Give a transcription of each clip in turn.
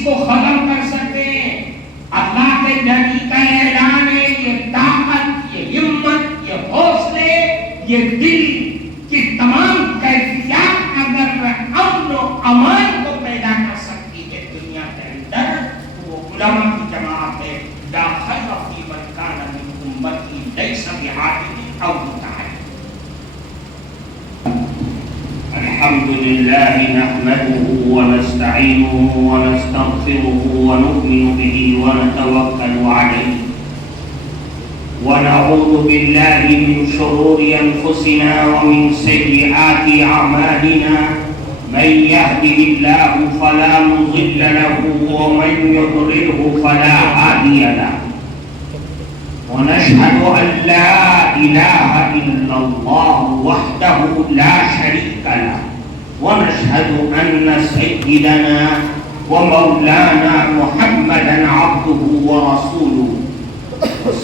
اس کو ختم کر سکتے ہیں۔ اللہ کے نبی کا اعلان ہے، یہ طاقت، یہ ہمت، یہ حوصلے، یہ دل کی تمام کیفیات اگر امن و امان کو پیدا کر سکتی ہے دنیا کے اندر، تو وہ علماء کی جماعت ہے۔ لا خیر فی من کان من امتی لیس بعاجز او متعجل۔ الحمد لله نحمده ونستعينه ونستغفره ونؤمن به ونتوكل عليه ونعوذ بالله من شرور أنفسنا ومن سيئات أعمالنا من يهده الله فلا مضل له ومن يضلله فلا هادي له ونشهد أن لا إله إلا الله وحده لا شريك له ونشهد أن سيدنا ومولانا محمدا عبده ورسوله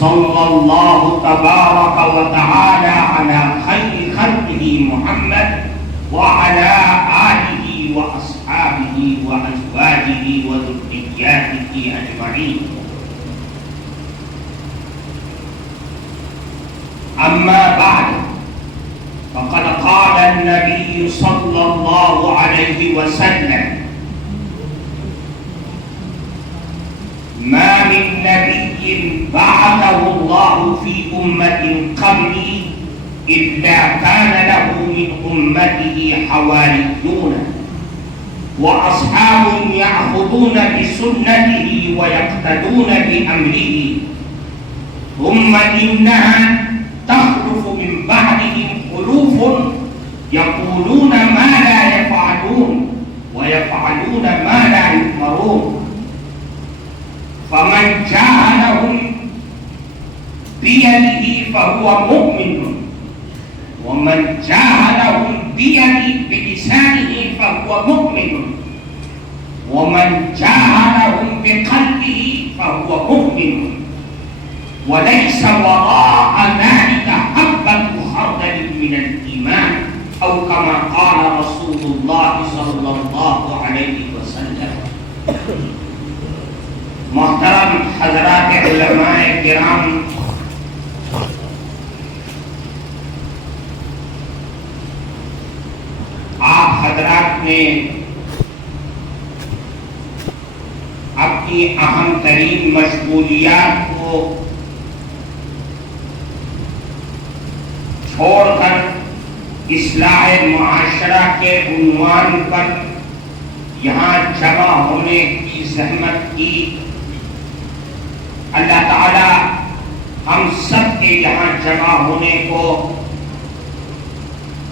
صلى الله تبارك وتعالى على خير خلقه محمد وعلى آله وأصحابه وأزواجه وذرياته أجمعين. أما بعد فقد قال النبي صلى الله عليه وسلم: ما من نبي بعثه الله في أمة قبلي إلا كان له من أمته حواريون وأصحاب يأخذون بسنته ويقتدون بأمره ثم إنها تخلف من بعدهم خلوف يقولون ما لا يفعلون ويفعلون ما لا يؤمرون فمن جاهدهم بيده فهو مؤمن ومن جاهدهم بلسانه فهو مؤمن ومن جاهدهم بقلبه فهو مؤمن وليس وراء ذلك حبة خردل من الإيمان أو كما قال رسول الله صلى الله عليه وسلم. محترم حضرات علماء کرام، آپ حضرات نے اپنی اہم ترین مشغولیات کو چھوڑ کر اصلاح معاشرہ کے عنوان پر یہاں جمع ہونے کی زحمت کی۔ اللہ تعالی ہم سب کے یہاں جمع ہونے کو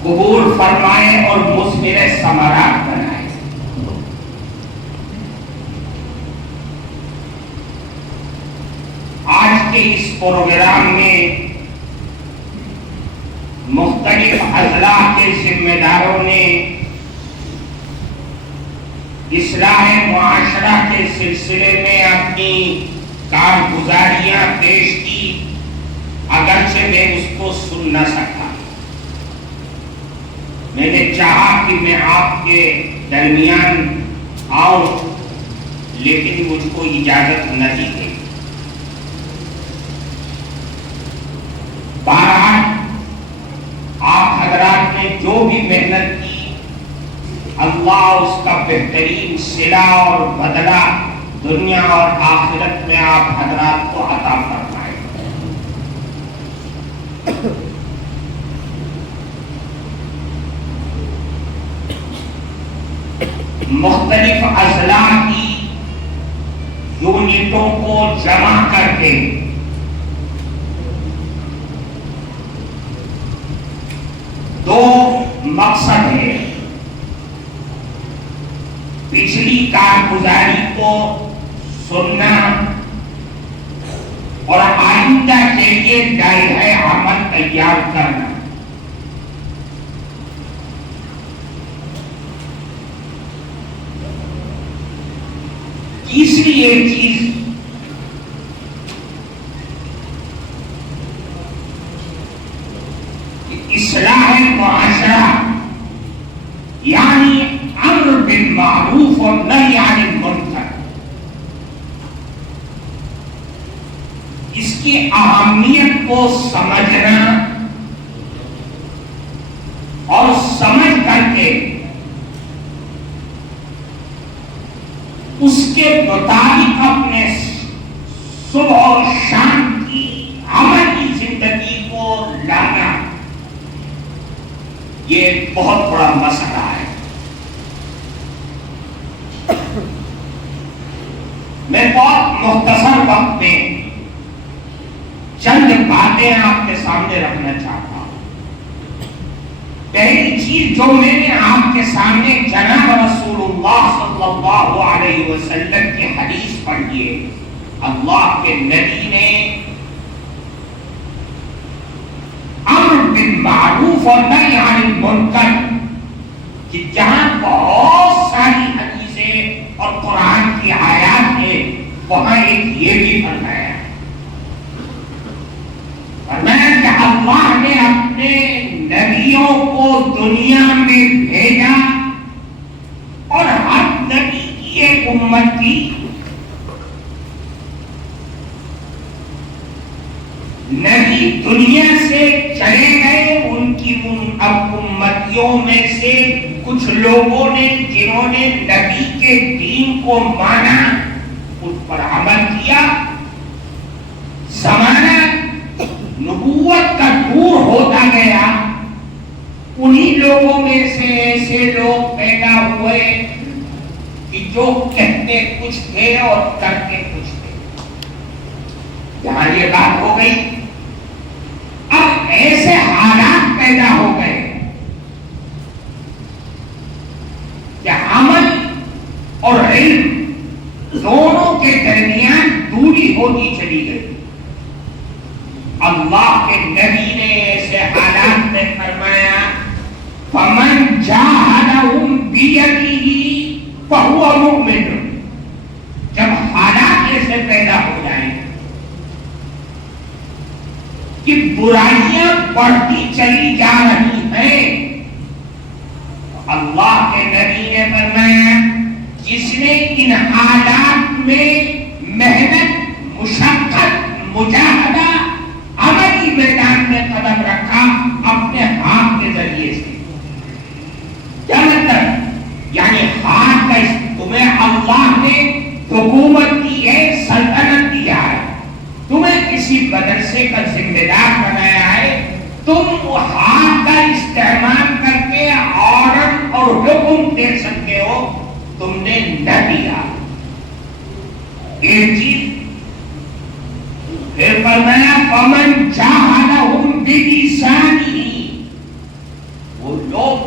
قبول فرمائے اور مثمر ثمرات بنائے۔ آج کے اس پروگرام میں مختلف اضلاع کے ذمہ داروں نے اصلاح معاشرہ کے سلسلے میں اپنی کارگزاریاں پیش کی، اگرچہ میں اس کو سن نہ سکا۔ میں نے چاہا کہ میں آپ کے درمیان آؤں، لیکن مجھ کو اجازت نہ دی گئی۔ بہرحال آپ حضرات نے جو بھی محنت کی، اللہ اس کا بہترین صلہ اور بدلہ دنیا اور آخرت میں آپ حضرات کو عطا فرمائے۔ مختلف اضلاع کی یونٹوں کو جمع کر کے دو مقصد ہے: پچھلی کارگزاری کو سننا اور آئندہ کے لیے دائرۂ عمل تیار کرنا۔ تیسری ایک چیز اصلاح معاشرہ، یعنی امر بالمعروف اور نہی عن المنکر، کی اہمیت کو سمجھنا اور سمجھ کر کے اس کے مطابق اپنے صبح اور شام کی عملی زندگی کو لانا، یہ ایک بہت بڑا مسئلہ ہے۔ میں بہت مختصر وقت میں چند باتیں آپ کے سامنے رکھنا چاہتا ہوں۔ پہلی چیز جو میں نے آپ کے سامنے جناب رسول اللہ صلی اللہ علیہ وسلم کی حدیث پڑھی ہے، اللہ کے نبی نے امر بالمعروف اور نہی عن المنکر، کہ جہاں بہت ساری حدیثیں اور قرآن کی آیات ہیں، وہاں ایک یہ بھی فرمایا کہ اللہ نے اپنے نبیوں کو دنیا میں بھیجا اور ہر نبی کی ایک امت تھی۔ نبی دنیا سے چلے گئے، ان کی امتیوں میں سے کچھ لوگوں نے جنہوں نے نبی کے دین کو مانا، اس پر عمل کیا، زمانہ نبوت کا دور ہوتا گیا، انہی لوگوں میں سے ایسے لوگ پیدا ہوئے کہ جو کہتے کچھ تھے اور کرتے کچھ تھے۔ یہاں یہ بات ہو گئی، اب ایسے حالات پیدا ہو گئے کہ عمل اور علم دونوں کے درمیان دوری ہوتی چلی گئی۔ اللہ کے نبی نے ایسے حالات میں فرمایا فَمَنْ جَاهَدَهُمْ بِيَدِهِ فَهُوَ مُؤْمِنٌ۔ جب حالات ایسے پیدا ہو جائیں کہ برائیاں بڑھتی چلی جا رہی ہیں، اللہ کے نبی نے فرمایا جس نے ان حالات میں محنت، مشقت، مجاہدہ، عملی میدان میں قدم رکھا اپنے ہاتھ کے ذریعے سے، کیا مطلب؟ یعنی ہاتھ کا تمہیں اللہ نے حکومت دی ہے، سلطنت دیا ہے، تمہیں کسی مدرسے کا ذمہ دار بنایا ہے، تم وہ ہاتھ کا استعمال کر کے آرڈر اور حکم دے سکتے ہو، تم نے نہ دیا۔ ایک چیز پھر فرمایا فَمَنْ جَاهَدَهُمْ بِلِسَانِهِ، وہ لوگ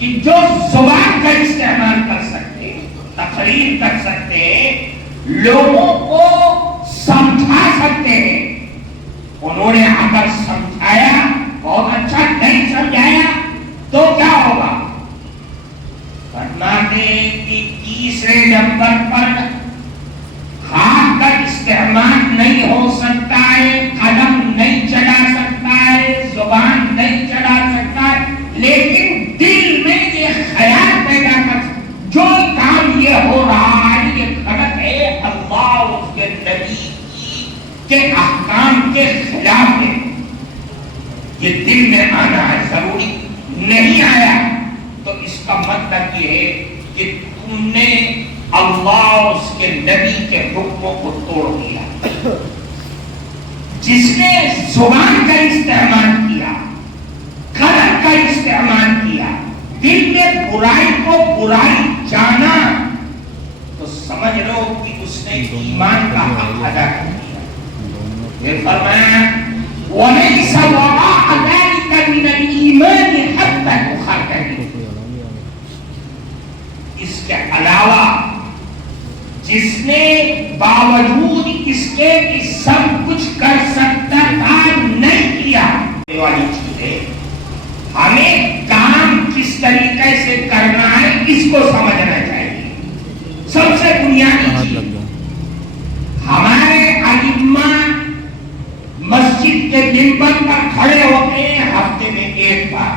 کہ جو زبان کا استعمال کر سکتے، تقریر کر سکتے، لوگوں کو سمجھا سکتے ہیں، انہوں نے اگر سمجھایا بہت اچھا، نہیں سمجھایا تو کیا ہوگا؟ فرماتے کہ تیسرے نمبر پر ہاتھ کا استعمال نہیں ہو سکتا ہے، قدم نہیں چلا سکتا ہے، زبان نہیں چلا سکتا ہے، لیکن دل میں یہ خیال پیدا کر سکتا جو کام یہ ہو رہا ہے یہ غلط ہے، اللہ اس کے نبی کے احکام کے خلاف ہے، یہ دل میں آنا ہے ضروری، نہیں آیا تو اس کا مطلب یہ ہے کہ تم نے اللہ اور اس کے نبی کے حکموں کو توڑ دیا۔ جس نے زبان کا استعمال کیا، قلم کا استعمال کیا، دل میں برائی کو برائی جانا، تو سمجھ لو کہ اس نے ایمان کا حق ادا کر دیا۔ یہ فرمایا وَلَيْسَ وَرَاءَ ذَلِكَ مِنَ الْإِيمَانِ حَتَّى الْمُخَاطَبِينَ، اس کے علاوہ جس نے باوجود اس کے کہ سب کچھ کر سکتا تھا نہیں کیا، یہ والی چیز ہے، ہمیں کام کس طریقے سے کرنا ہے اس کو سمجھنا چاہیے۔ سب سے بنیادی چیز، ہمارے ائمہ مسجد کے منبر پر کھڑے ہوتے ہیں ہفتے میں ایک بار،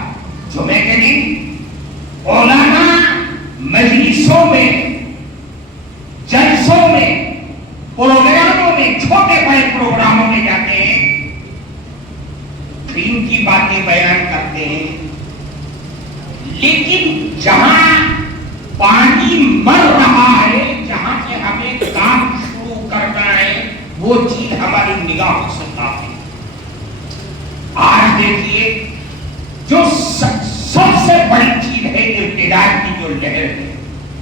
جمعے کے دن، علماء مجلسوں میں، جلسوں میں، پروگراموں میں چھوٹے بڑے پروگراموں میں جاتے ہیں، دین کی باتیں بیان کرتے ہیں، لیکن جہاں پانی مر رہا ہے، جہاں سے ہمیں کام شروع کرنا ہے، وہ چیز ہماری نگاہوں سے کافی۔ آج دیکھیے جو سب سے بڑی چیز ہے ابتداء کی جو لہر ہے،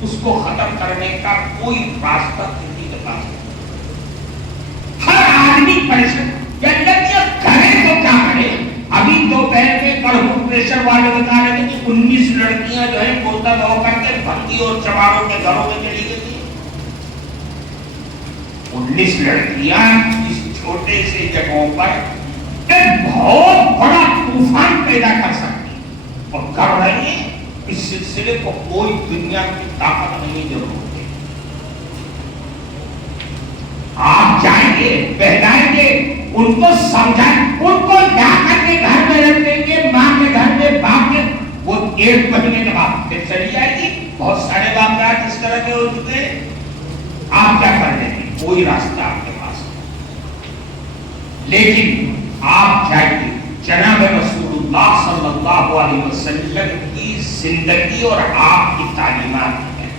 اس کو ختم کرنے کا کوئی راستہ کسی کے پاس نہیں۔ ہر آدمی پریشان، کرے تو کیا کرے؟ ابھی دوپہر میں بڑھو پریشر والے بتا رہے تھے کہ 19 لڑکیاں جو ہیں مرتد ہو کر کے بندی اور چماروں کے گھروں میں چلی گئی تھی۔ 19 لڑکیاں اس چھوٹے سے جگہوں پر ایک بہت بڑا طوفان پیدا کر سکتی اور کر رہی ہیں۔ اس سلسلے کو کوئی دنیا کی طاقت نہیں ضرورت ہے۔ آپ جائیں گے، بہلائیں گے، ان کو سمجھائیں، ان کو لا کر کے گھر میں رکھ دیں گے، ماں کے گھر میں، باپ کے، وہ 1 مہینے کے بعد پھر چلی جائے گی۔ بہت سارے واقعات اس طرح کے ہو چکے ہیں۔ آپ کیا کر لیں گے؟ کوئی راستہ آپ کے پاس نہیں۔ لیکن آپ چاہیے جناب رسول اللہ صلی اللہ علیہ وسلم کی زندگی اور آپ کی تعلیمات ہیں۔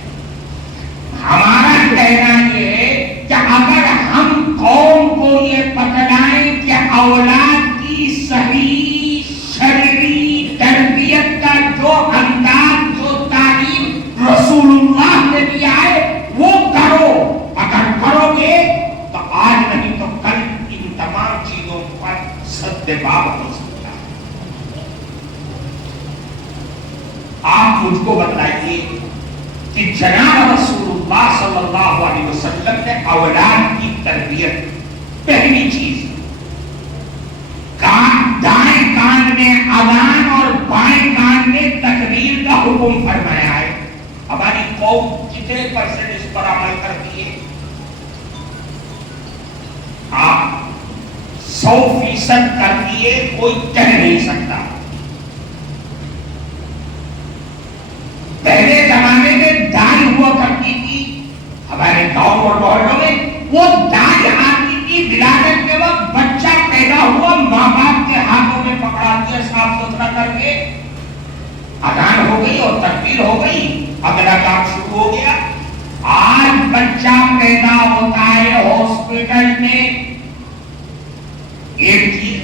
ہمارا کہنا یہ ہے کہ اگر ہم قوم کو یہ بتلائیں کہ اولاد کی صحیح شرعی تربیت کا جو انداز، جو تعلیم رسول اللہ نے دیا ہے وہ کرو، اگر کرو گے تو آج نہیں تو کل ان تمام چیزوں پر سد باب ہو سکتا ہے۔ آپ مجھ کو بتائیے کہ جناب رسول اللہ صلی اللہ علیہ وسلم نے اولاد کی تربیت، پہلی چیز دائیں کان میں اذان اور بائیں کان میں تکبیر کا حکم فرمایا ہے۔ ہماری قوم کتنے % اس پر عمل کرتی ہے؟ آپ 100% کرتی ہے، کوئی کہہ نہیں سکتا۔ پہلے زمانے میں دائی ہوا کرتی تھی ہمارے گاؤں اور محلوں میں، وہ دائی آتی تھی ولادت کے وقت، بچہ پیدا ہوا ماں باپ کے ہاتھوں میں پکڑا دیا صاف ستھرا کر کے، اذان ہو گئی اور تکبیر ہو گئی، اگلا کام شروع ہو گیا۔ آج بچہ پیدا ہوتا ہے ہاسپٹل میں، ایک چیز،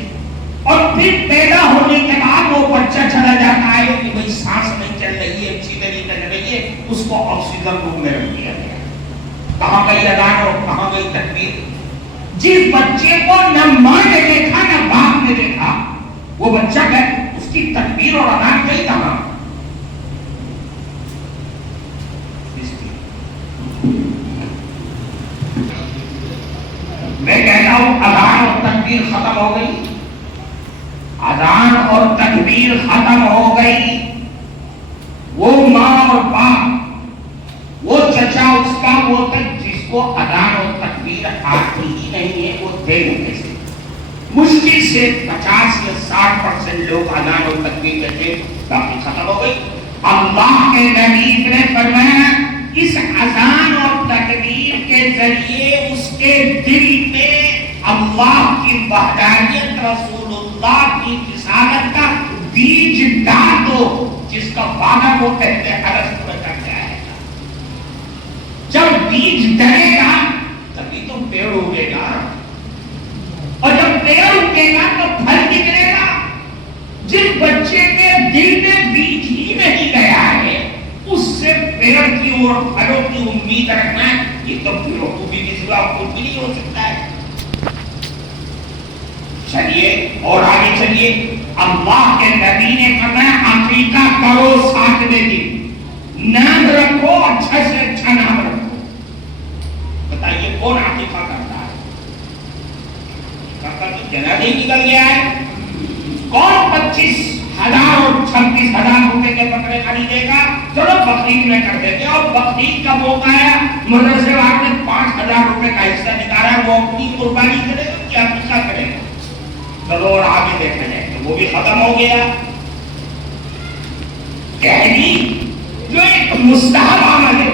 اور پھر پیدا ہونے کے بعد وہ بچہ چلا جاتا ہے کہ بھئی سانس نہیں چل رہی ہے، اچھی طرح چل رہی ہے، اس کو آکسیجن روم میں رکھ دیا گیا۔ کہاں گئی اذان اور کہاں گئی تکبیر؟ جس بچے کو نہ ماں نے دیکھا نہ باپ نے دیکھا، وہ بچہ ہے، اس کی تکبیر اور اذان گئی کہاں؟ میں کہتا ہوں اذان اور تکبیر ختم ہو گئی، اذان اور تکبیر ختم ہو گئی۔ وہ ماں اور باپ، وہ چچا اس کا، وہ تک جس کو اذان اور تکبیر آتی ہی نہیں ہے، وہ دے نہیں سے مشکل سے 50 یا 60% لوگ اذان اور تکبیر کہتے، باقی ختم ہو گئی۔ اللہ کے نبی نے فرمایا اس اذان اور تکبیر کے ذریعے اس کے دل میں اللہ کی وحدانیت، رسول اللہ کی رسالت کا بیج ڈال دو، جس کا وعدہ وہ کہتے ہیں ارسطو میں کر کے آئے گا۔ جب بیج ڈلے گا تبھی تو پیڑ اگے گا، اور جب پیڑ اگے گا تو پھل نکلے گا۔ جس بچے کے دل میں بیج ہی نہیں گیا ہے، اس سے پیڑ کی اور پھلوں کی امید رکھنا ہے، یہ تو پیڑوں کو بھی سوا کچھ بھی نہیں ہو سکتا ہے۔ چلیے اور آگے چلیے، اللہ کے نبی نے فرمایا عقیقہ کرو 7ویں دن، نام رکھو، اچھا سے اچھا نام رکھو۔ بتائیے کون عقیقہ کرتا ہے؟ عقیقہ تو جنازہ ہی نکل گیا ہے۔ کون 25,000 اور 26,000 روپے کے بکرے خریدے گا؟ چلو بقرعید میں کر دیتے، اور بقرعید کا موقع آیا، مدرسے والے نے 5,000 روپے کا حصہ نکالا، وہ اپنی قربانی کرے گا کیا عقیقہ کرے گا؟ چلو اور آگے دیکھا جائے تو وہ بھی ختم ہو گیا۔ کہنی جو ایک مستحب عمل ہے،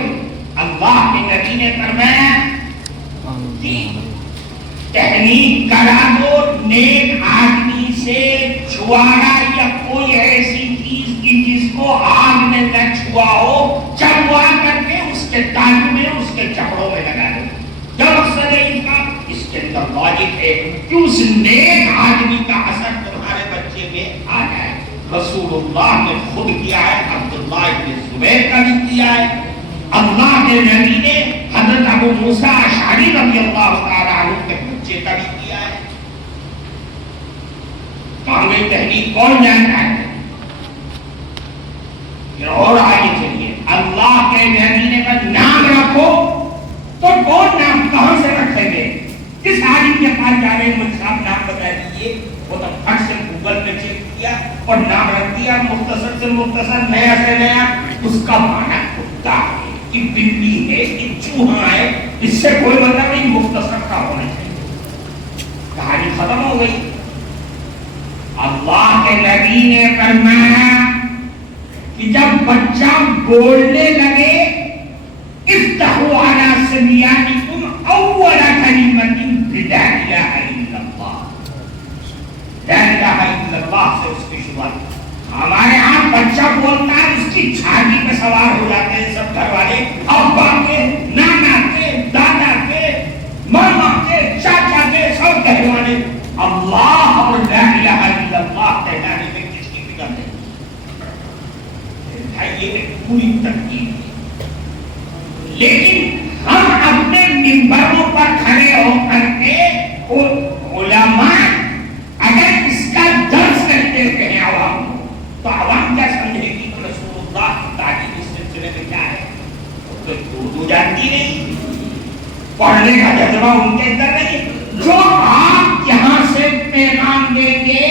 اللہ کے نبی نے فرمایا تحریک کرا دو نیک آدمی سے چھوارا یا کوئی ایسی چیز کی جس کو آگ نے نہ چھوا ہو، چلوا کر کے اس کے تالو میں اس کے چپڑوں میں لگا دو. کیا مقصد ہے ان کا؟ اس کے اندر لاجک ہے کہ اس نیک آدمی کا اثر تمہارے بچے میں آ جائے. رسول اللہ نے خود کیا ہے، عبداللہ ابن زبیر کا بھی کیا ہے، اللہ کے نبی نے حضرت ابو موسیٰ اشعری رضی اللہ تعالیٰ عنہ کے بچے کا بھی کیا ہے. کامل تحریک کون جانتا ہے؟ اور آگے چلیے، اللہ کے نبی نے کہا نام رکھو، تو کون نام کہاں سے رکھیں گے؟ کس عالم کے پاس جا رہے ہیں؟ مجھ صاحب نام بتا دیجیے. وہ تو پھٹ سے گوگل پہ چیک کیا اور نام رکھ دیا، مختصر سے مختصر، نیا سے نیا. اس کا معنی کتا ہے کہ بلی ہے کہ چوہا ہے، اس سے کوئی مطلب نہیں، مختصر کا ہونا چاہیے. کہانی ختم ہو گئی. اللہ کے نبی نے فرمایا کہ جب بچہ بولنے لگے افتحوا علی صبیانکم اول کلمۃ بلا الہ الا اللہ، لا الہ الا اللہ سے اس کی شروعات. ہمارے ہاں بچہ بولتا ہے، اس کی چھاتی پہ سوار ہو جاتے ہیں سب گھر والے، ابا کے، نانا کے، دادا کے، ماما کے، چاچا کے، سب کہلوانے. اللہ اور لا الہ الا اللہ کہلانے میں کس کی فکر ہے؟ یہ ایک پوری ترکیب ہے. لیکن ہم اپنے منبروں پر کھڑے ہو کر کے علماء اگر اس کا درس کرتے ہیں عوام کو، تو عوام کیا سمجھے گی کہ رسول اللہ کی تعلیم اس سلسلے میں کیا ہے؟ تو اردو جانتی نہیں، پڑھنے کا جذبہ ان کے اندر نہیں. جو آپ یہاں سے پیغام دیں گے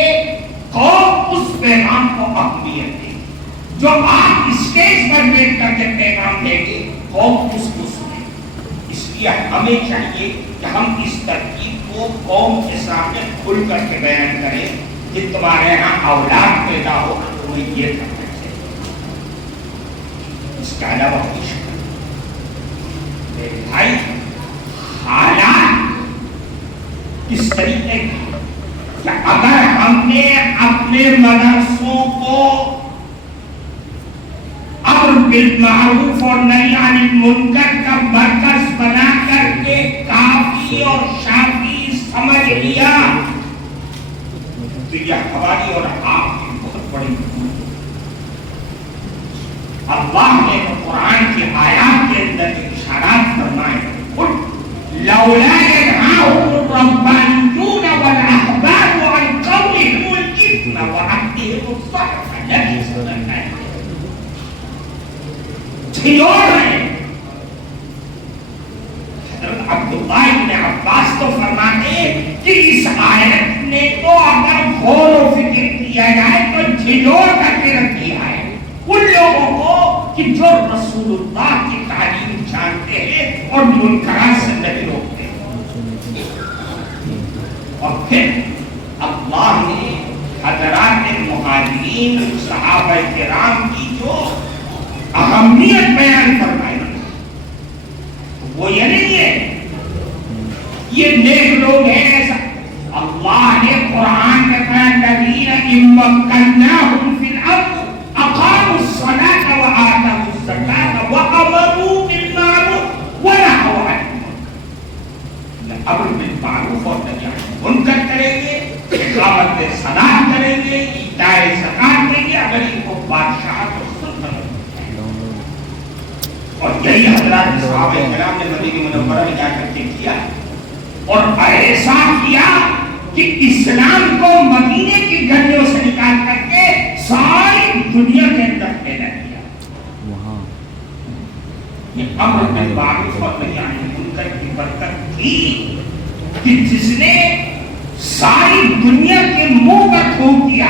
قوم اس پیغام کو اہمیت دے گی. جو آپ اسٹیج پر بیٹھ کر کے پیغام دیں گے قوم اس کو سنے. اس لیے ہمیں چاہیے کہ ہم اس ترکیب کو قوم کے سامنے کھل کر کے بیان کریں کہ تمہارے یہاں اولاد پیدا ہو تمہیں یہ کرنا چاہیے. اس کا علاوہ کچھ میرے بھائی حالات کس طریقے کی کہ اگر ہم نے اپنے مدرسوں کو امر بالمعروف اور نہی عن المنکر کا مرکز بنا کر کے کافی اور شافی سمجھ لیا تو یہ ہماری اور آپ کی بہت بڑی بھول ہے. اللہ نے قرآن کی آیات کے اندر اشارات فرمائے، لولا ينهاهم الربانيون والاحبار عن قولهم الاثم وعدهم الصدق لبئس ما كانوا يعملون. حضرت عبداللہ ابن عباس تو فرماتے کہ اس آیت نے تو اگر غور و فکر کیا جائے تو جھنجھوڑ کر کے رکھ دیا ہے ان لوگوں کو کہ جو رسول اللہ کی تعلیم جانتے ہیں اور منکرات سے نہیں روکتے. اور پھر اللہ نے حضرات مہاجرین صحابہ کرام کی جو اہمیت بیان فرمائی وہ یہ نہیں ہے یہ نیک لوگ ہیں. اللہ نے قرآن میں کہا الذین ان مکناہم فی الارض اقاموا الصلاة وآتوا الزکاة وامروا بالمعروف ونہوا عن المنکر. امر بالمعروف اور نہی عن المنکر کریں گے، اقامت صلاۃ کریں گے، ایتاء زکات دیں گے اگر ان کو بادشاہ کو اور یہی حضرات صحابہ کرام نے مدینہ منورہ میں جا کر کے کیا اور ایسا کیا کہ اسلام کو مدینے کی گلیوں سے نکال کر کے ساری دنیا کے اندر پھیلا دیا. یہ امر بالمعروف اور نہی عن المنکر کی برکت تھی کہ جس نے ساری دنیا کے منہ پر تھوک دیا.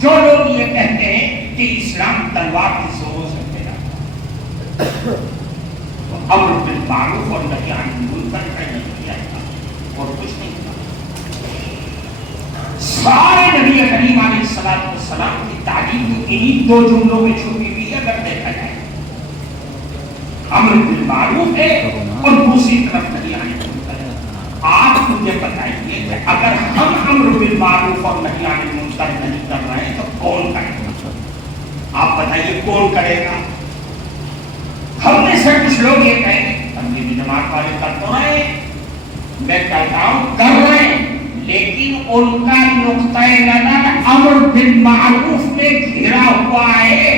جو لوگ یہ کہتے ہیں کہ اسلام تلوار کی زوروں سے امر بالمعروف اور نہی عن المنکر کا نتیجہ تھا اور کچھ نہیں تھا. سارے نبی کریم علیہ الصلوۃ والسلام کی تعلیم انہی دو جملوں میں چھپی ہوئی ہے اگر دیکھا جائے. امر بالمعروف ہے اور دوسری طرف نہی عن المنکر. آپ مجھے بتائیے اور نہی عن المنکر نہیں کر رہے ہیں تو کون کرے گا؟ آپ بتائیے کون کرے گا؟ ہم میں سے کچھ لوگ یہ کہیں گے ہم بھی جماعت والے کر تو رہے ہیں، میں کہتا ہوں کر رہے ہیں، لیکن ان کا نقطۂ نظر امر بالمعروف میں گھرا ہوا ہے،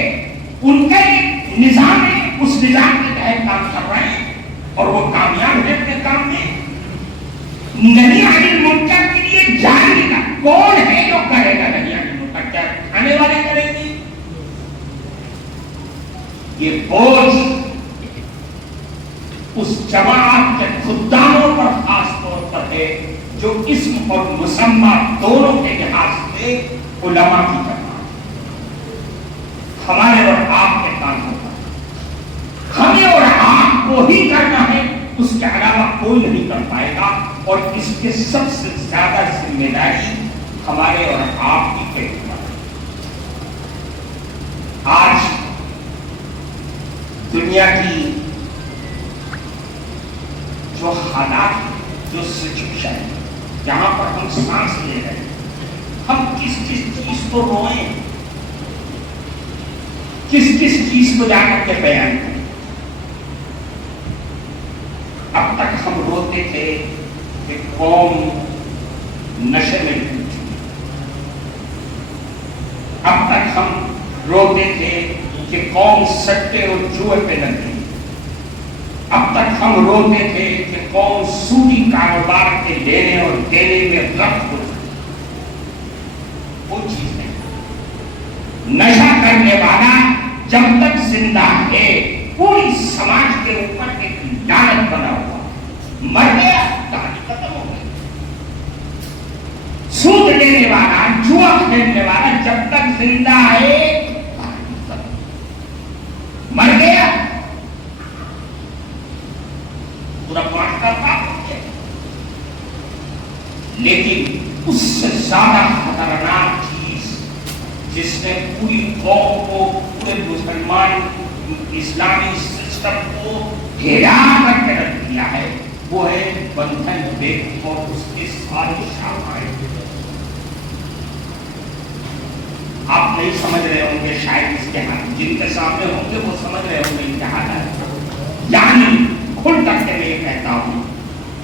ان کا ایک نظام ہے، اس نظام کے تحت کام کر رہے ہیں اور وہ کامیاب ہے اپنے کام میں۔ نہی عن المنکر کے لیے جائے گا، کون ہے جو کرے گا نہی عن المنکر؟ کیا آنے والے کریں گے؟ یہ بوجھ اس جماعت کے خداموں پر خاص طور پر ہے جو اسم اور مسمى دونوں کے لحاظ سے علماء کی جماعت، ہمارے اور آپ کے کاموں پر ہمیں اور آپ کو ہی کرنا ہے، اس کے علاوہ کوئی نہیں کر پائے گا، اور اس کے سب سے زیادہ ذمہ داری ہمارے اور آپ کی پیٹ پر ہے۔ آج دنیا کی جو حالات، جو سچویشن ہے، جہاں پر ہم سانس لے رہے ہیں، ہم کس کس چیز کو روئیں، کس کس چیز کو جا کر کے بیان کریں۔ اب تک ہم روتے تھے کہ قوم نشے میں ڈوبی، اب تک ہم روتے تھے کہ قوم سٹے اور جوئے پہ لگ گئی، اب تک ہم روتے تھے کہ قوم سودی کاروبار کے لینے اور دینے میں غرق ہو گئی۔ وہ چیز نہیں، نشہ کرنے والا جب تک زندہ ہے پوری سماج کے اوپر ایک لعنت بنا ہوا، مر گیا کہانی ختم ہو گئی۔ سود لینے والا، جوا کھیلنے والا جب تک زندہ ہے کہانی ختم، مر گیا پورا معاشرہ پاک ہو گیا۔ لیکن اس سے زیادہ خطرناک چیز جس نے پوری قوم کو، پورے مسلمان اسلامی سسٹم کو گھیرا کر کے رکھ دیا ہے، وہ ہے بندھن بینک اور اس کے سارے شاخائیں۔ آپ نہیں سمجھ رہے ہوں گے شاید اس کے حالات، جن کے سامنے ہوں گے وہ سمجھ رہے ہوں گے ان کے حالات۔ یعنی کھل کر کے میں کہتا ہوں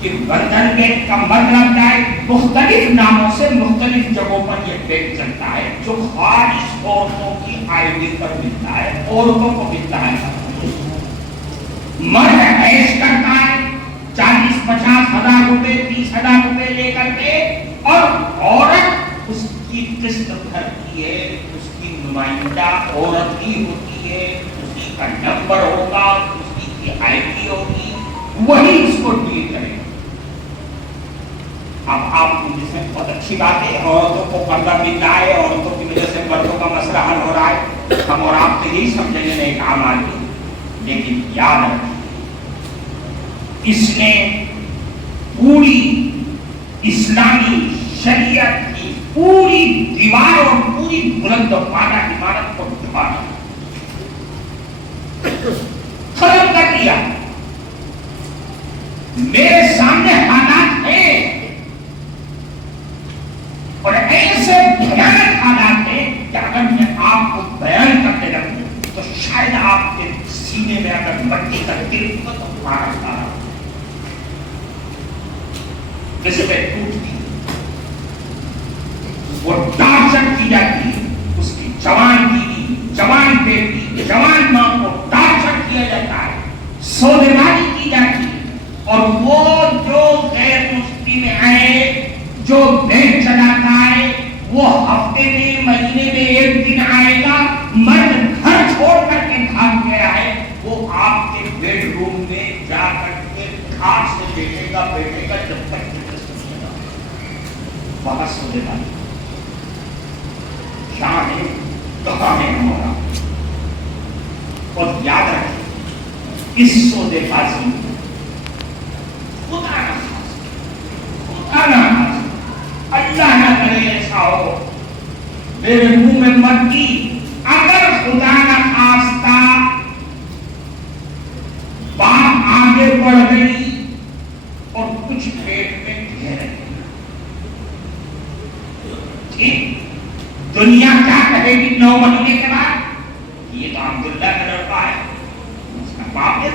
کہ بندھن بینک کا مطلب ہے مختلف ناموں سے مختلف جگہوں پر یہ بینک چلتا ہے، جو خالص عورتوں کی آئی ڈی پر ملتا ہے، عورتوں کو ملتا ہے۔ مرد عیش کرتا ہے 40-50 ہزار روپے 30 ہزار روپے لے کر کے، اور عورت اس کی قسط بھرتی ہے، اس کی نمائندہ عورت ہی ہوتی ہے، اسی کا نمبر ہوگا، اسی کی آئی ڈی ہوگی، وہی اس کو ڈیل کرے گا۔ اب آپ جس میں بہت اچھی بات ہے، عورتوں کو قرضہ مل رہا ہے، عورتوں کی وجہ سے مردوں کا مسئلہ حل ہو رہا ہے، ہم اور آپ تو یہی سمجھیں گے نیک اعمال کی، لیکن یاد رکھیں اس نے پوری اسلامی شریعت کی پوری دیوار اور پوری بلند و بالا عمارت کو دبا ختم کر دیا۔ میرے سامنے حالات ہیں اور ایسے بھیانک حالات ہیں کہ اگر میں آپ کو بیان کرنے لگوں تو شاید آپ کے سینے میں اگر مٹی کا دل ہو تو مارا جا رہا جیسے میں ٹوٹتی، وہ ٹارچر کی جاتی ہے، اس کی جوان بیوی، جوان بیٹی، جوان ماں کو ٹارچر کیا جاتا ہے، سوداگری کی جاتی ہے، اور وہ جو غیر مستی میں آئے، جو بینک چلاتا ہے، وہ ہفتے میں مہینے میں ایک دن آئے گا، مرد گھر چھوڑ کر کے بھاگ گیا ہے، وہ آپ کے بیڈ روم میں جا کر کے کھاٹ سے بیٹھے گا جب تک وہاں سودے داری کیا ہے، کہاں ہے ہمارا۔ اور یاد رکھیں اس سودے بازی خدا نہ خاص، اللہ نہ کرے ایسا ہو، میرے منہ میں مت کی، اگر خدا نہ خواستہ بات آگے بڑھ گئی اور کچھ پیٹ میں گھر دنیا کیا کہے گی 9 مہینے کے بعد؟ یہ تو عبداللہ کا لڑکا ہے، اس کا باپ ہے۔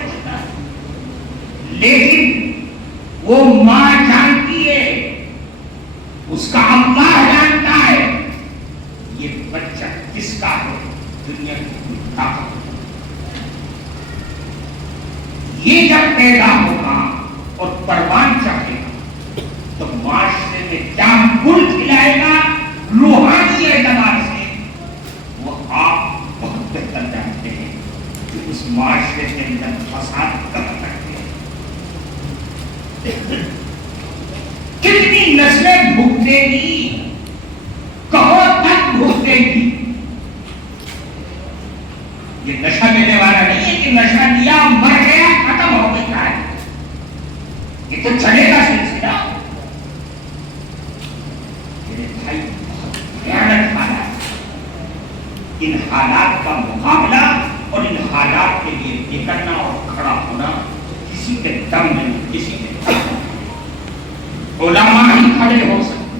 لیکن وہ ماں جانتی ہے، اس کا اللہ جانتا ہے یہ بچہ کس کا ہے، دنیا کی طاقت۔ یہ جب پیدا ہوگا اور پروان چاہے گا تو معاشرے میں کیا گل کھلائے گا روحانی اعتبار سے، وہ آپ بہت بہتر جانتے ہیں کہ اس معاشرے کے اندر فساد کب کرتے ہیں، کتنی نسلیں بھگتے گی، کہاں تک بھگتے گی۔ یہ نشہ لینے والا نہیں ہے کہ نشہ لیا مر گیا ختم ہو گئی ہے، یہ تو چلے گا سلسلہ۔ میرے بھائی بہت بھیانک حالات، ان حالات کا مقابلہ اور ان حالات کے لیے نکلنا اور کھڑا ہونا کسی کے دم نہیں، کسی کے دم نہیں۔ علماء ہی کھڑے ہو سکتے،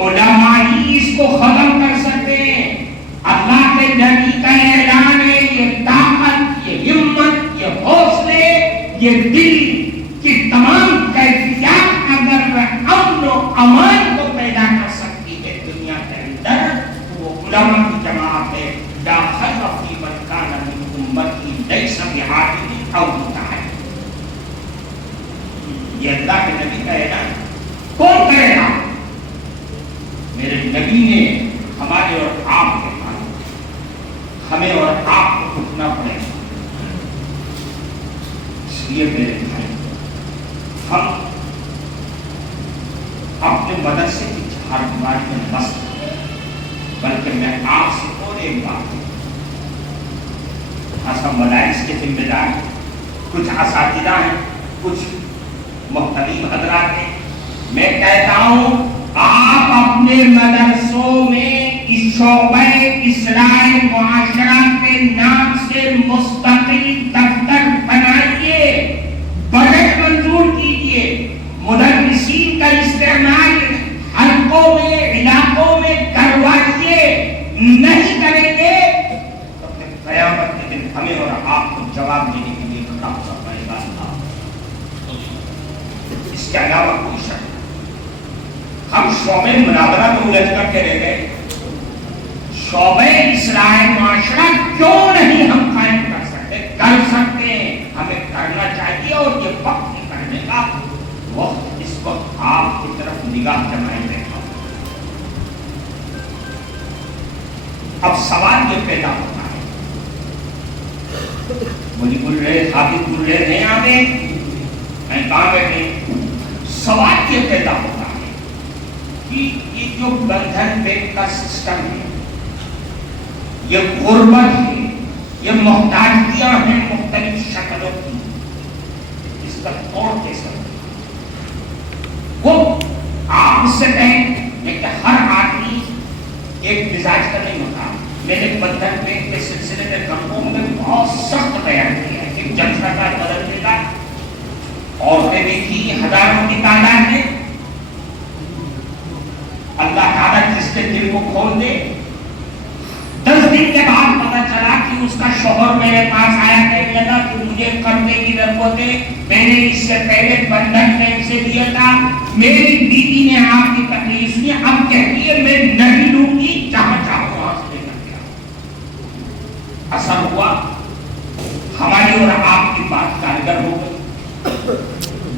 علماء ہی اس کو ختم کر سکتے ہیں۔ اللہ کے نبی کا اعلان ہے، یہ طاقت، یہ ہمت، یہ حوصلے، یہ دل کی تمام کیفیات اگر امن و امان کو پیدا کر سکتی ہے دنیا کے اندر، وہ علماء کی جماعت ہے۔ لا خیر فی من کان من امتی لیس بحاجب او متعب۔ یہ اللہ کے نبی کا اعلان کون کرے گا؟ میرے نبی نے ہمارے اور آپ کے ہمیں اور آپ کو اٹھنا پڑے گا۔ اس لیے میرے بھائی ہم اپنے مدرسے کی چہاردیواری میں مست ہیں، بلکہ میں آپ سے اور ایک بات ہم مدارس کے ذمہ دار ہیں، کچھ اساتذہ ہیں، کچھ محترم حضرات ہیں، میں کہتا ہوں آپ اپنے مدرسوں میں اس شعبہ اصلاح معاشرہ کے نام سے مستقل دفتر بنائیے، بجٹ منظور کیجیے، مدرسین کا استعمال حلقوں میں علاقوں میں کروائیے۔ نہیں کریں گے تو پھر قیامت کے دن ہمیں اور آپ کو جواب دینے کے لیے کھڑا ہونا پڑے گا۔ اس کے علاوہ کوئی شک نہیں۔ ہم شعبہ مناظرہ میں الجھ کر کے رہ گئے، شعبہ اصلاح معاشرہ کیوں نہیں ہم قائم کر سکتے؟ کر سکتے ہیں، ہمیں کرنا چاہیے، اور یہ وقت کرنے کا وقت اس وقت آپ کی طرف نگاہ جمائے بیٹھا۔ اب سوال یہ پیدا ہوتا ہے، مجھے بول رہے حافظ بول رہے نہیں آتے، میں کہاں بیٹھے؟ سوال یہ پیدا ہوتا ہے کہ یہ جو بندھن بینک کا سسٹم ہے، یہ غربت ہے، یہ محتاجیاں ہیں مختلف شکلوں کی، اس کا توڑ کیسے وہ آپ اس سے کہیں کہ ہر آدمی ایک مزاج کا نہیں ہوتا۔ میں نے بندھن بینک کے سلسلے میں گھنٹوں میں بہت سخت بیان کیا ہے کہ جب سرکار بدل دے گا، عورتیں بھی تھی ہزاروں کی تعداد میں، اللہ تعالیٰ جس کے دل کو کھول دے، 10 دن کے بعد پتا چلا کہ اس کا شوہر میرے پاس آیا کہنے لگا کہ مجھے قرضے کی ضرورت ہے، میں نے اس سے پہلے بندھن بینک سے لیا تھا، میری بیوی نے آپ کی تکلیف سنی، اب کہتی ہے میں نہیں لوں گی، جہاں چاہوں وہاں سے لے کر گیا۔ اثر ہوا ہماری اور آپ کی بات کارگر ہو گئی،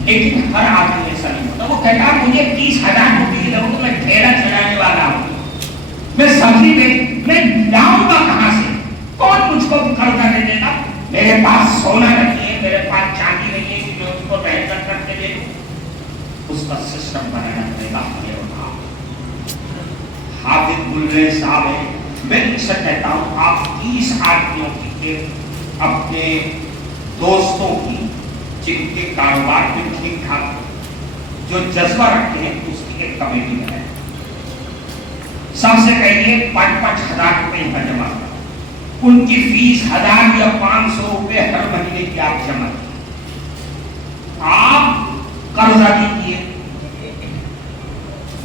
لیکن ہر آدمی ایسا نہیں ہوتا۔ وہ کہتا مجھے 30,000 روپئے کی ضرورت، میں ٹھیلا چلانے والا ہوں، میں سبزی میں لاؤں گا کہاں سے؟ کون مجھ کو قرضہ دے دے گا؟ میرے پاس سونا نہیں ہے، میرے پاس چاندی نہیں ہے کہ میں اس کو بہتر کر کے دے دوں۔ اس کا سسٹم بنانا پڑے گا ہمیں اور آپ۔ حافظ بول رہے صاحب ہیں، میں ان سے کہتا ہوں آپ 30 آدمیوں کی اپنے دوستوں کی جن کے کاروبار میں ٹھیک ٹھاک جو جذبہ رکھتے ہیں اس کی ایک کمیٹی بنائیں، سب سے کہیے 5-5 ہزار روپے ان کا جمع کریں، ان کی فیس 1000 یا 500 روپے ہر مہینے کی آپ جمع کریں، آپ قرضہ دیجیے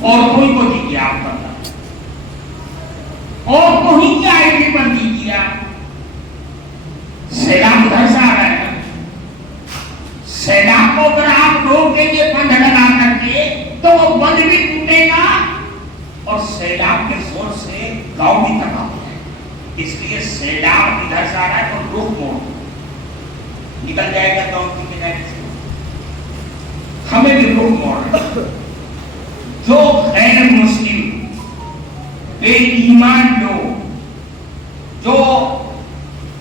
اور کوئی کو دیجیے، آپ قرضہ کو اگر آپ روک دیں گے بند لگا کر کے تو وہ بند بھی ٹوٹے گا اور سیلاب کے زور سے گاؤں بھی تباہ ہو جائے گا. اس لیے سیلاب ادھر سے آ رہا ہے تو رخ موڑ نکل جائے گا گاؤں کی کنارے سے. ہمیں بھی رخ موڑ. جو غیر مسلم بے ایمان لوگ جو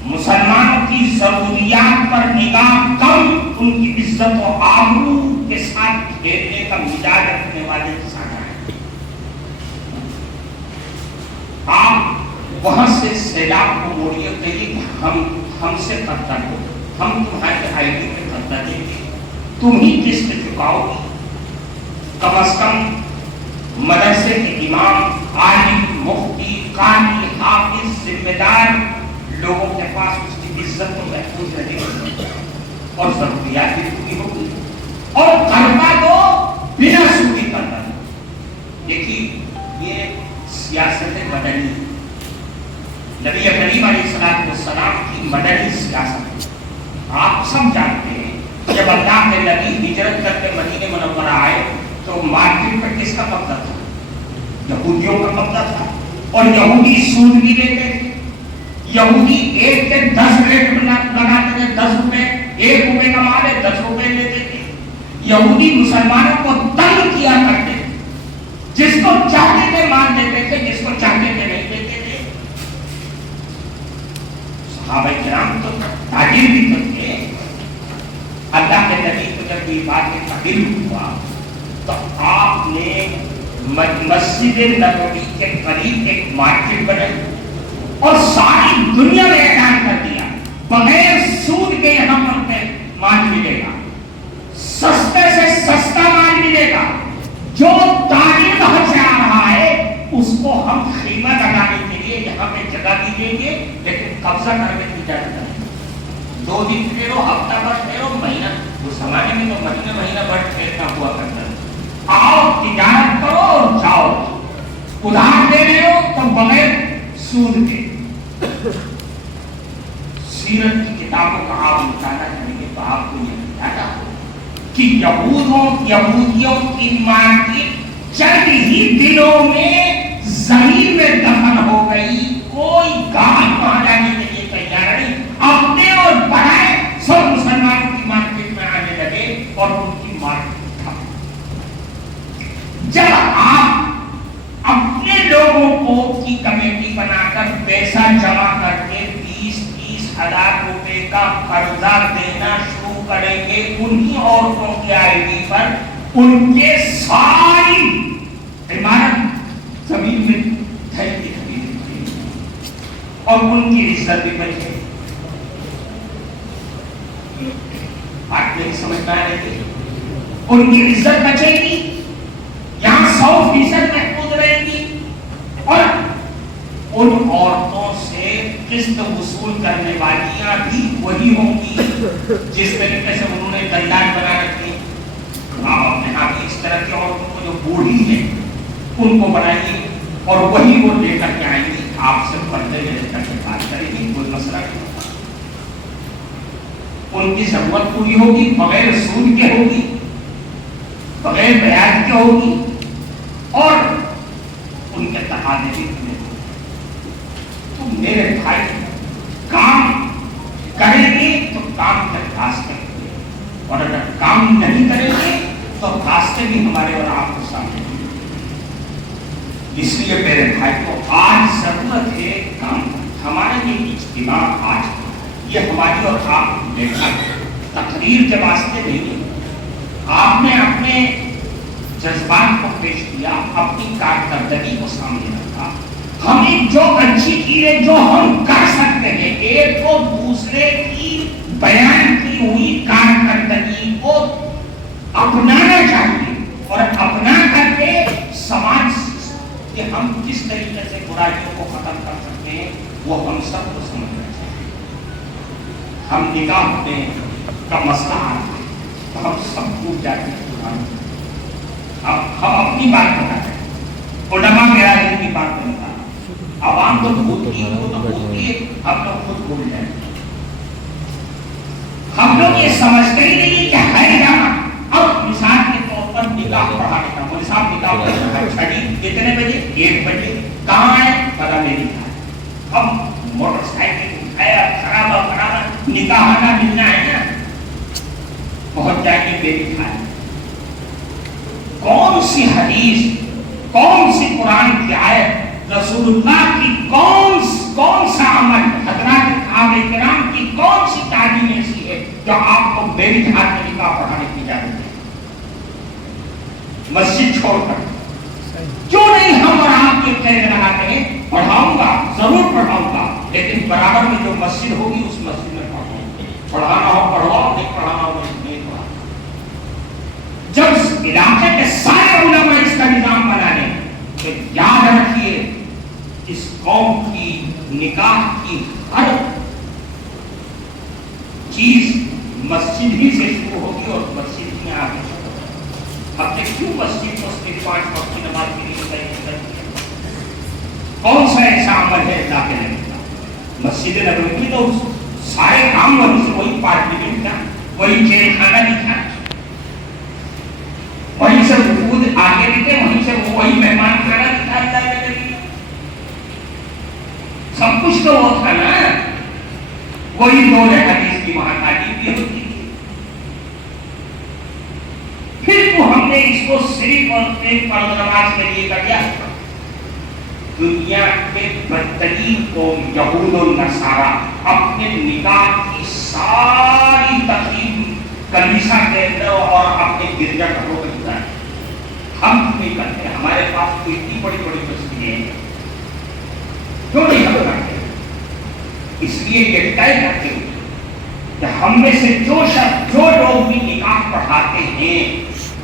مسلمانوں کی ضروریات پر نگاہ کم ان کی عزت و آبرو کے ساتھ کھیلنے کا مزاج رکھنے والے انسان ہیں. آپ وہاں سے سیلاب کو موڑیے کہیے ہم سے قبضہ دو, ہم تمہارے آئی ڈی میں قبضہ دیں گے, تم ہی قسط چکاؤ گی. کم از کم مدرسے کے امام, عالم, مفتی, قاری, حافظ, ذمہ دار لوگوں کے پاس اس کی عزت کو محفوظ رہے گی اور ضروریات بھی پوری ہوگی. اور قرضہ دو بنا سودی قرضہ دو. دیکھیے یہ سیاست مدنی, نبی کریم علیہ السلام کی مدنی سیاست. آپ سب جانتے ہیں جب اللہ کے نبی ہجرت کر کے مدینہ منورہ آئے تو مارکیٹ پر کس کا قبضہ تھا؟ یہودیوں کا قبضہ تھا. اور یہودی سود بھی لیتے تھے. یہودی ایک کے 10 ریٹ لگاتے تھے, 10 روپے, 1 روپے کا مال ہے 10 روپے لیتے تھے. یہودی مسلمانوں کو تنگ کیا کرتے تھے, جس کو چاہتے تھے مان دیتے تھے, جس کو چاہتے تھے نہیں دیتے تھے. صحابہ کرام تو تاجر بھی کرتے. اللہ کے نبی کو جب یہ بات کا علم ہوا تو آپ نے مسجد نبوی کے قریب ایک مارکیٹ بنائی اور ساری دنیا میں اعلان کر دیا بغیر سود کے یہاں پر مال ملے گا, سستے سے سستا مال ملے گا. جو تاجر وہاں سے آ رہا ہے اس کو ہم قیمت لگانے کے لیے یہاں پہ جگہ بھی دیں گے, لیکن قبضہ کرنے کی اجازت نہیں. 2 دن ٹھہرو, ہفتہ بھر ٹھہرو, مہینہ. اس زمانے میں تو مہینہ بھر ٹھہرنا ہوا کرتا ہے. آؤ تجارت کرو اور جاؤ. ادھار دے رہے ہو تو بغیر سود کے. سیرت کی کتابوں کا آپ مطالعہ کریں گے تو آپ کو یہ اندازہ ہو کہ یہودیوں کی مارکیٹ چند ہی دنوں میں زمین میں دفن ہو گئی. کوئی گاہک وہاں جانے کے لیے تیار نہیں. اپنے اور بڑھائے سب مسلمانوں کی مارکیٹ میں آنے لگے اور ان کی مارکیٹ. جب آپ اپنے لوگوں کو کی کمیٹی بنا کر پیسہ جمع کر کے 20-30 ہزار روپے کا قرضہ دینا شروع کریں گے انہی عورتوں کی آئی ڈی پر, ان کے ساری عمارت زمین میں دھل کی خرید اور ان کی عزت بھی بچے. آپ نہیں سمجھ پا رہے تھے, ان کی عزت بچے گی, یہاں 100% محفوظ رہے گی. اور ان عورتوں سے قسط وصول کرنے والیاں بھی وہی ہوں گی جس طریقے سے انہوں نے دلال بنا رکھے. آپ اپنے ہاں بھی اس طرح کی عورتوں کو جو بوڑھی ہیں ان کو بنائیے اور وہی وہ لے کر کے آئیں گی, آپ سے پردے میں لے کر کے بات کریں گی, کوئی مسئلہ نہیں ہوگا. ان کی ضرورت پوری ہوگی, بغیر سود کے ہوگی, بغیر بیاج کے ہوگی, اور ان کے تقاضے بھی پورے ہوگی. تو میرے بھائی کام کریں گے تو کام کا راستے کریں گے, اور اگر کام نہیں کریں گے تو راستے بھی ہمارے اور آپ کو سامنے. اس لیے میرے بھائی کو آج ضرورت ہے کام. ہمارے یہ اجتماع آج یہ ہماری اور آپ دیکھا تقریر کے واسطے نہیں, آپ نے اپنے جذبات کو پیش کیا, اپنی کارکردگی کو سامنے رکھا. ہمیں جو اچھی چیزیں جو ہم کر سکتے ہیں, ایک کو دوسرے کی بیان کی ہوئی کارکردگی کو اپنانا چاہیے اور اپنا کر کے سماج کہ ہم کس طریقے سے برائیوں کو ختم کر سکتے ہیں وہ ہم سب کو سمجھنا چاہیے. ہم نکاح میں کا مسئلہ آتا ہے تو ہم سب کو جاتے ہیں. ہم اپنی بات بتاتے ہیں, علماء برادری کی بات نہیں بتاتے. عوام تو بھولتی ہے, ہم لوگ خود بھول جائیں. ہم لوگ یہ سمجھتے ہی نہیں کہ ہے کیا کون سی حدیث، کون سی قرآن کی آیت، رسول اللہ کی کون سا عمل، حضرات صحابہ کرام کی کون سی تعلیم ایسی ہے جو آپ کو میری ہاتھ میں نکاح پڑھانے کی اجازت ہے؟ مسجد چھوڑ کر کیوں نہیں ہم اور آپ کے قید لگاتے ہیں؟ پڑھاؤں گا، ضرور پڑھاؤں گا، لیکن برابر میں جو مسجد ہوگی اس مسجد میں پڑھانا ہو پڑھاؤ، نہیں پڑھانا ہو نہیں پڑھاؤ۔ جب علاقے کے سارے علماء اس کا نظام بنا لیں تو یاد رکھیے اس قوم کی نکاح کی ہر چیز مسجد ہی سے شروع ہوگی اور مسجد میں آگے شروع ہوگی۔ ہم نے کیوں مسجد کو صرف 5 وقت کی نماز کے لیے تیار کیا؟ کون سا ایسا عمل ہے اللہ کے نبی کا؟ مسجد نبوی تو سارے کام وہیں سے، وہی پارلیمنٹ تھا، وہی جیل خانہ بھی تھا، وہیں سے وفود آگے بھی تھے، وہیں سے وہی مہمان خانہ بھی تھا اللہ کے نبی، سب کچھ تو وہ تھا نا، وہی دور حدیث کی وہاں تعلیم بھی ہوتی تھی۔ پھر تو ہم نے اس کو صرف اور ایک فرض نماز کے لیے کر دیا۔ دنیا کے بدترین قوم یہود و نصارا اپنے نکاح کی ساری تقریب کلیسا کے اندر اور اپنے گرجا گھروں میں ہوتا ہے، ہم نہیں کرتے۔ ہمارے پاس تو اتنی بڑی بڑی مسجدیں ہیں، کیوں نہیں ہم کرتے؟ اس لیے یہ طے کرتے ہیں کہ ہم میں سے جو لوگ بھی نکاح پڑھاتے ہیں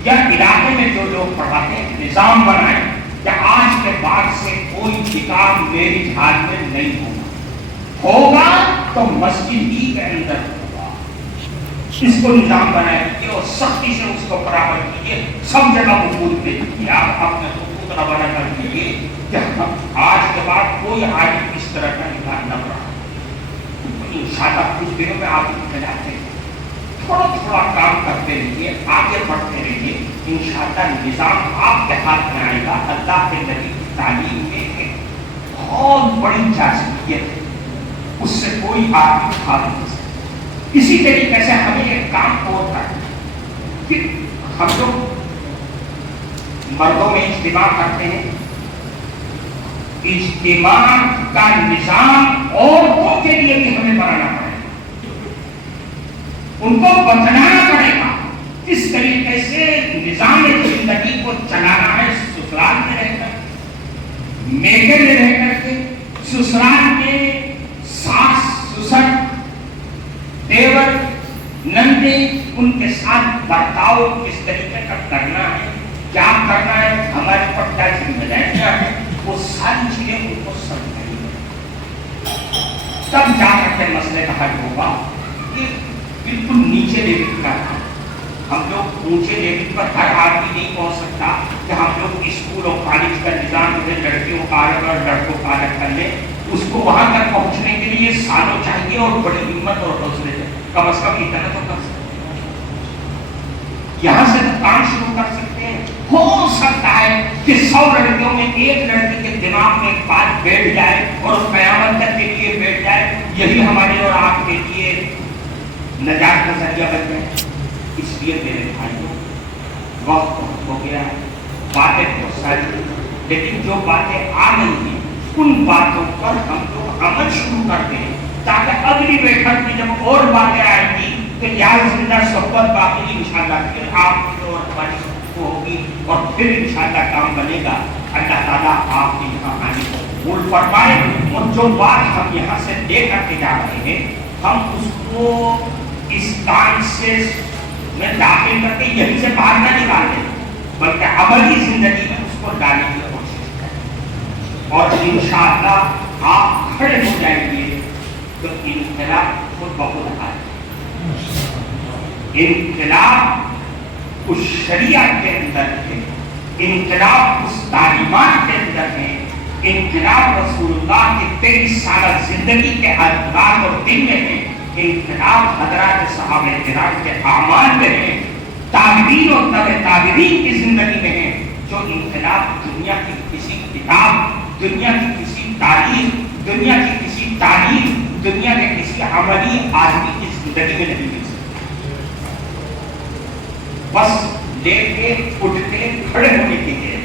یا علاقے میں جو لوگ پڑھاتے ہیں، نظام بنائیں کہ آج کے بعد سے کوئی نکاح میری ہاتھ میں نہیں ہوگا تو مسجد ہی کے اندر ہوگا۔ اس کو نظام بنائے دیجیے اور سختی سے اس کو برابر کیجیے، سب جگہ حقوق دے دیجیے، آپ اپنے حقوق روانہ کر دیجیے کہ آج کے بعد کوئی عالم اس طرح کا نکاح نہ پڑھا۔ انشاءاللہ کچھ دنوں میں آپ نکل جاتے ہیں، تھوڑا تھوڑا کام کرتے رہیے، آگے بڑھتے رہیے، انشاءاللہ نظام آپ کے ہاتھ میں آئے گا۔ اللہ کے نبی کی تعلیم میں ایک بہت بڑی جاذبیت ہے، اس سے کوئی آدمی کھا نہیں سکتا۔ اسی طریقے سے ہمیں ایک کام اور کرنا ہے کہ ہم لوگ مردوں میں اجتماع کرتے ہیں، اجتماع کا نظام عورتوں کے لیے بھی ہمیں بنانا پڑے گا، ان کو بتلانا پڑے گا کس طریقے سے نظام زندگی کو چلانا ہے۔ سسرال میں رہ کر، میکے میں رہ کر کے، سسرال میں ساس سسر دیور نندے ان کے ساتھ برتاؤ کس طریقے کا کرنا ہے، کیا کرنا ہے، ہمارے پر کیا ذمہ داریاں ہیں، وہ ساری چیزیں ان کو سمجھائیں گے، تب جا کر کے مسئلے کا حل ہوگا۔ یہ بالکل نیچے لیول کا تھا، ہم لوگ اونچے لیول پر ہر آدمی نہیں پہنچ سکتا کہ ہم لوگ اسکول اور کالج کا نظام جو ہے لڑکیوں کا الگ اور لڑکوں کا الگ کر لیں، اس کو وہاں تک پہنچنے کے لیے سالوں چاہیے اور بڑی ہمت اور حوصلے سے، کم از کم اتنا تو کر سکتے ہیں، یہاں سے تو کام شروع کر سکتے ہیں۔ ہو سکتا ہے کہ 100 لڑکیوں میں ایک لڑکی کے دماغ میں ایک بات بیٹھ جائے اور قیامت تک کے لیے بیٹھ جائے، یہی ہمارے اور آپ کے لیے نجات کا ذریعہ بن جائے۔ اس لیے میرے بھائیوں، وقت ہو گیا ہے، باتیں بہت ساری، لیکن جو باتیں آ گئی ہیں ان باتوں پر ہم لوگ عمل شروع کرتے ہیں تاکہ اگلی بیٹھک میں جب اور باتیں آئیں گی تو یاد زندہ صحبت باقی انشاءاللہ پھر آپ کی اور ہماری ہوگی اور پھر انشاءاللہ کام بنے گا۔ اللہ تعالیٰ آپ کے یہاں آنے کو قبول فرمائے، اور جو بات ہم یہاں سے لے کر کے جا رہے ہیں ہم اس کو اس کام سے میں داخل کر کے یہیں سے باہر نہ نکال دیں، بلکہ عملی زندگی میں اس کو ڈالنے کی کوشش کریں، اور انشاءاللہ آپ کھڑے ہو جائیں گے تو انقلاب خود بخود آئے۔ انقلاب اس شریعت کے اندر ہے، انقلاب اس تعلیمات کے اندر ہے، انقلاب رسول اللہ کی 23 سالہ زندگی کے اذکار اور دن میں ہے، انقلاب حضرات صحابہ کرام کے اعمال میں ہے، تابعین اور تبع تابعین کی زندگی میں ہے۔ جو انقلاب دنیا کی کسی کتاب، دنیا کی کسی تاریخ، دنیا کی کسی تعلیم، دنیا کے کسی عملی آدمی کی زندگی میں نہیں مل سکتا۔ بس لیٹے اٹھتے کھڑے ہونے کی دیر.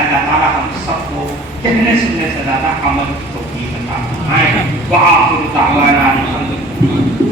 اللہ تعالیٰ ہم سب کو کہنے سننے سے زیادہ عمل کی توفیق عطا فرمائے. وآخر دعوانا الحمدللہ.